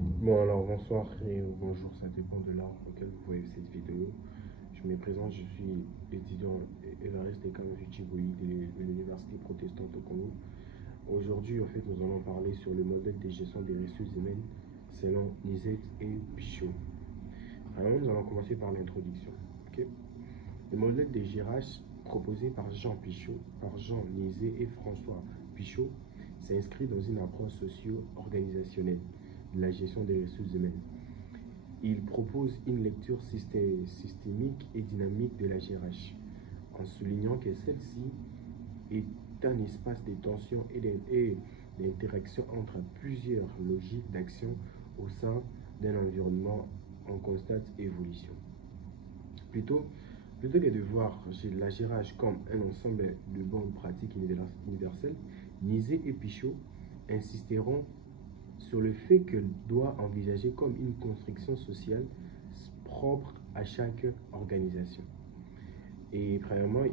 Bon alors bonsoir et bonjour, ça dépend de l'heure auquel vous voyez cette vidéo. Je me présente, je suis étudiant Évariste Ekam-Vichiboyi de l'Université protestante au Congo. Aujourd'hui, en fait, nous allons parler sur le modèle de gestion des ressources humaines selon Nizet et Pichot. Alors, nous allons commencer par l'introduction. Ok. Le modèle de GRH proposé par Jean Pichot, par Jean Nizet et François Pichot s'inscrit dans une approche socio-organisationnelle de la gestion des ressources humaines. Il propose une lecture systémique et dynamique de la GRH, en soulignant que celle-ci est un espace de tension et d'interaction entre plusieurs logiques d'action au sein d'un environnement en constante évolution. Plutôt que de voir la GRH comme un ensemble de bonnes pratiques universelles, Nizet et Pichot insisteront sur le fait qu'elle doit envisager comme une construction sociale propre à chaque organisation. Et premièrement,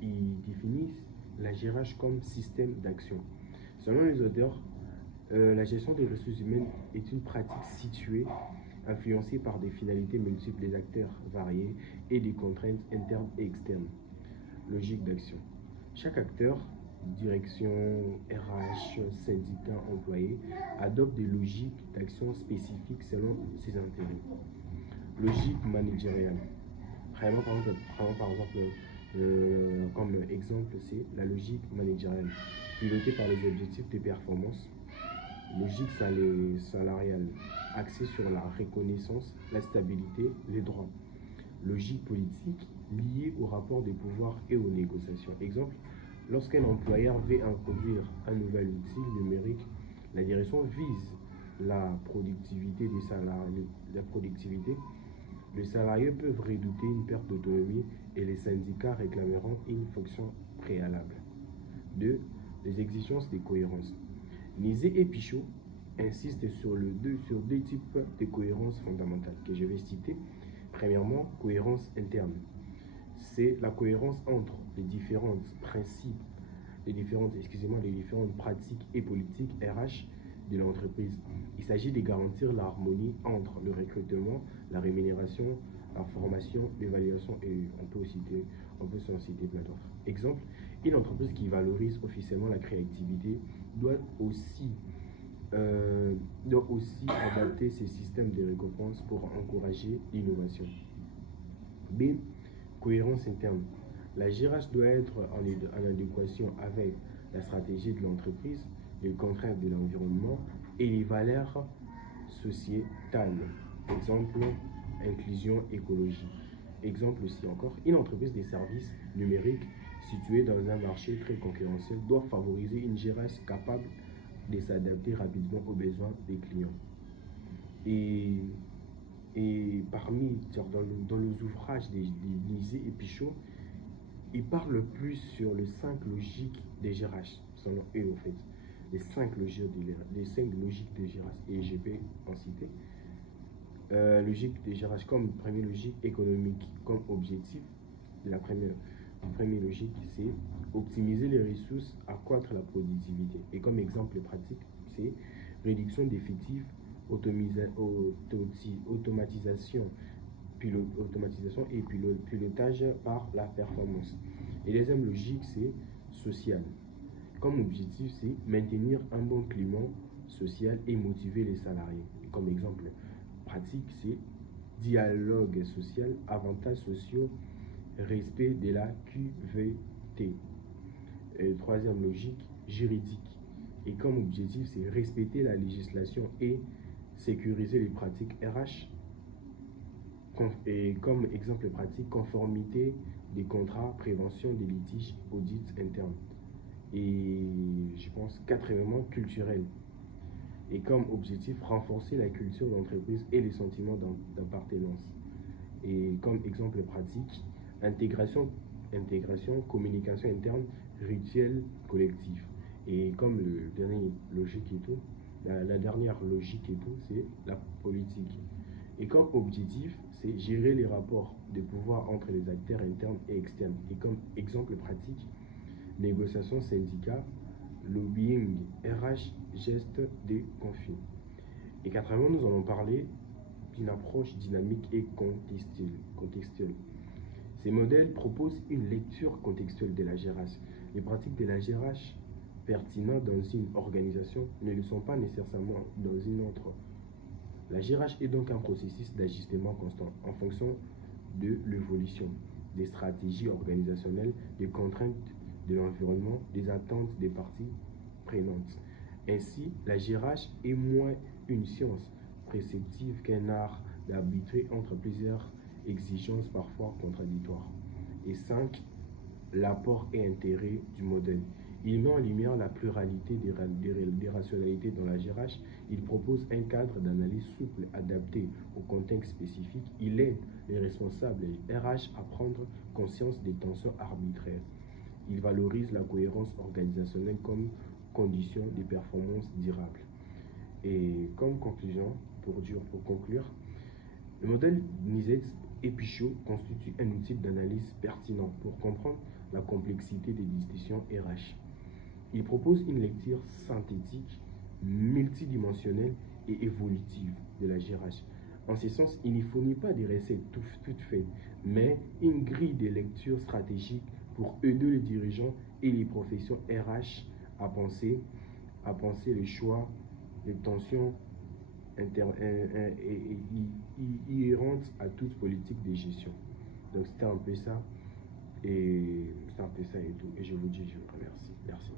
ils définissent la GRH comme système d'action. Selon les auteurs, la gestion des ressources humaines est une pratique située, influencée par des finalités multiples des acteurs variés et des contraintes internes et externes. Logique d'action. Chaque acteur, direction, RH, syndicat, employé, adopte des logiques d'action spécifiques selon ses intérêts. Logique managériale. Vraiment, par exemple, comme exemple, c'est la logique managériale, pilotée par les objectifs de performance. Logique salariale, axée sur la reconnaissance, la stabilité, les droits. Logique politique, liée au rapport des pouvoirs et aux négociations. Exemple, lorsqu'un employeur veut introduire un nouvel outil numérique, la direction vise la productivité des salariés. Les salariés peuvent redouter une perte d'autonomie et les syndicats réclameront une fonction préalable. 2. Les exigences de cohérence. Nizet et Pichot insistent sur deux types de cohérence fondamentale que je vais citer. Premièrement, cohérence interne. C'est la cohérence entre les différents principes, les différentes pratiques et politiques RH de l'entreprise. Il s'agit de garantir l'harmonie entre le recrutement, la rémunération, la formation, l'évaluation et on peut s'en citer plein d'autres. Exemple, une entreprise qui valorise officiellement la créativité doit aussi adapter ses systèmes de récompense pour encourager l'innovation. B. Cohérence interne. La GRH doit être en adéquation avec la stratégie de l'entreprise, les contraintes de l'environnement et les valeurs sociétales. Exemple, inclusion, écologie. Exemple aussi encore, une entreprise de services numériques située dans un marché très concurrentiel doit favoriser une GRH capable de s'adapter rapidement aux besoins des clients. Et dans les ouvrages de Nizet et Pichot, ils parlent plus sur les 5 logiques des GRH, selon eux en fait. Les 5 logiques des GRH, et je peux en citer. Logique des GRH comme première logique économique, comme objectif. La première logique, c'est optimiser les ressources, accroître la productivité. Et comme exemple pratique, c'est réduction d'effectifs, automatisation et pilotage par la performance. Et la deuxième logique, c'est social. Comme objectif, c'est maintenir un bon climat social et motiver les salariés. Et comme exemple pratique, c'est dialogue social, avantages sociaux, respect de la QVT. Et troisième logique, juridique. Et comme objectif, c'est respecter la législation et sécuriser les pratiques RH. Et comme exemple pratique, conformité des contrats, prévention des litiges, audits internes. Et je pense quatrièmement, culturel. Et comme objectif, renforcer la culture d'entreprise et les sentiments d'appartenance. Et comme exemple pratique, intégration, communication interne, rituel collectif. Et comme le dernier logique et tout, la dernière logique et tout, c'est la politique. Et comme objectif, c'est gérer les rapports de pouvoir entre les acteurs internes et externes. Et comme exemple pratique, négociation syndicale, lobbying, RH, geste des conflits. Et quatrièmement, nous allons parler d'une approche dynamique et contextuelle. Ces modèles proposent une lecture contextuelle de la GRH. Les pratiques de la GRH pertinentes dans une organisation ne le sont pas nécessairement dans une autre. La GRH est donc un processus d'ajustement constant en fonction de l'évolution des stratégies organisationnelles, des contraintes de l'environnement, des attentes des parties prenantes. Ainsi, la GRH est moins une science préceptive qu'un art d'arbitrer entre plusieurs exigences parfois contradictoires. Et 5. L'apport et intérêt du modèle. Il met en lumière la pluralité des rationalités dans la GRH. Il propose un cadre d'analyse souple, adapté au contexte spécifique. Il aide les responsables RH à prendre conscience des tensions arbitraires. Il valorise la cohérence organisationnelle comme condition de performance durable. Et comme conclusion, pour conclure, le modèle Nizet et Pichot constitue un outil d'analyse pertinent pour comprendre la complexité des discussions RH. Il propose une lecture synthétique, multidimensionnelle et évolutive de la GRH. En ce sens, il ne fournit pas des recettes toutes faites, mais une grille de lecture stratégique pour aider les dirigeants et les professions RH à penser les choix, les tensions inhérentes à toute politique de gestion. Donc c'était un peu ça et tout. Et je vous dis, je vous remercie. Merci.